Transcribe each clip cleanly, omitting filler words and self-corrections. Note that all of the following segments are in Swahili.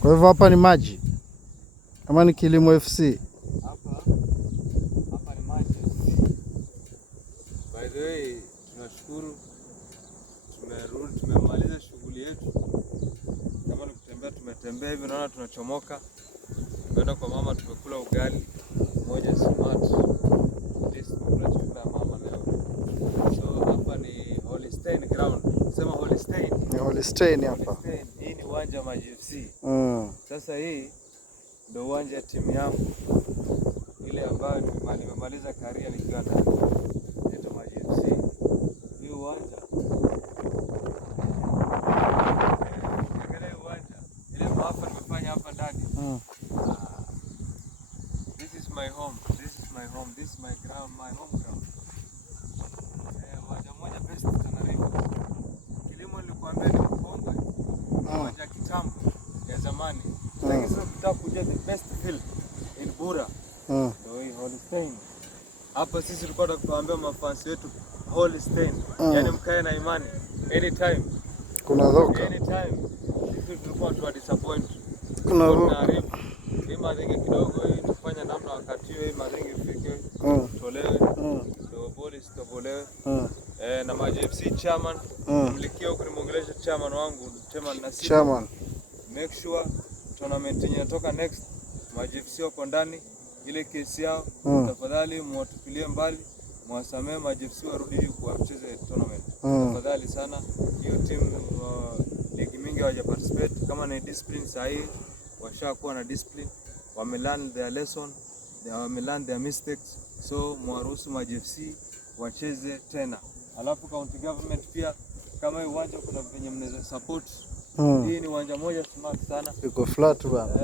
Kwa hivyo hapa ni maji ama ni Kilimo FC? Hapa ni maji. By the way, tunashukuru tumemaliza shughuli yetu. Kama ni kutembea, tumetembea hivi, naona tunachomoka. Tumeenda kwa mama, tumekula ugali moja smart. Tunachukua mama leo. So hapa ni Holstein ground. Sema Holstein. Ni Holstein hapa. Hii ni uwanja wa Maji FC. Sasa hii ndio uwanja wa timu yangu ile ambayo nimemaliza career nikiwa ndani ya Maji FC. Hii uwanja ile maafa nimefanya hapa ndani. This is my home. This is my home. This is my ground, my home ground. Uwanja moja best Tana River. Kilimo nilikwambia ni mkongwe. Uwanja kitambo ya zamani. Lakini sasa tutaka kuja the best field in Bura. Ndio hii Holstein. Hapa sisi tulikuwa tunakuambia mafans wetu Holstein. Yaani mkae na imani anytime. Kuna dhoka. Anytime. Sisi tulikuwa tuwa disappoint. Kuna dhoka. Hii madenge kidogo hii tufanya namna wakati hiyo hii madenge ifike. Tolewe. Ndio boli sitobolewe. Na Maji FC chairman mlikia huko nimongelesha chairman wangu chairman Nasibu. Chairman. Make sure tournament inatoka next Maji FC wako ndani ile kesi yao tafadhali mwatupilie mbali mwasamee Maji FC warudi kucheza tournament. Tafadhali sana hiyo team ligi mingi hawaja participate kama na discipline sahihi washakuwa na discipline wamelearn their lesson wamelearn their mistakes so mwaruhusu Maji FC wacheze tena. Alafu county government pia kama uwanja kuna venye mnaweza support. Hii ni uwanja moja smart sana. Iko flat bana.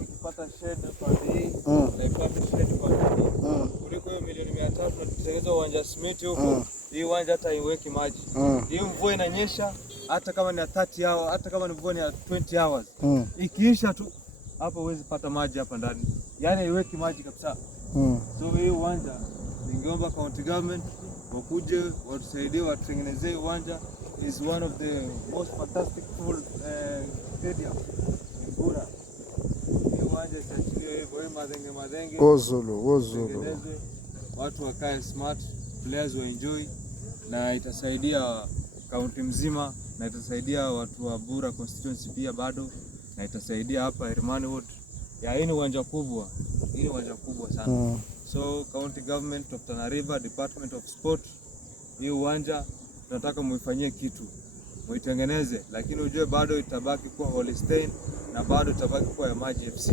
Ikipata shade kwa hii na ipate shade kwa hii. Kuliko hiyo milioni 300 na tutengeneza uwanja simiti huko. Hii uwanja hata iweki maji. Hii mvua inanyesha hata kama ni 30 hours, hata kama ni mvua ni 20 hours. Ikiisha tu hapo huwezi pata maji hapa ndani. Yaani iweki maji kabisa. So hii uwanja ningeomba county government wakuje watusaidie watengenezee uwanja. Is one of the most fantastic full stadium in Bura. Hii uwanja itachiliwa hivyo madenge. Wozulu. Watu wakae smart, players wa enjoy na itasaidia kaunti mzima na itasaidia watu wa Bura constituency pia bado na itasaidia hapa Hermani Wood. Hii ni uwanja kubwa. Hii ni uwanja kubwa sana. So county government of Tana River Department of Sport hii uwanja tunataka muifanyie kitu. Muitengeneze lakini ujue bado itabaki kuwa Holstein na bado itabaki kuwa ya Maji FC.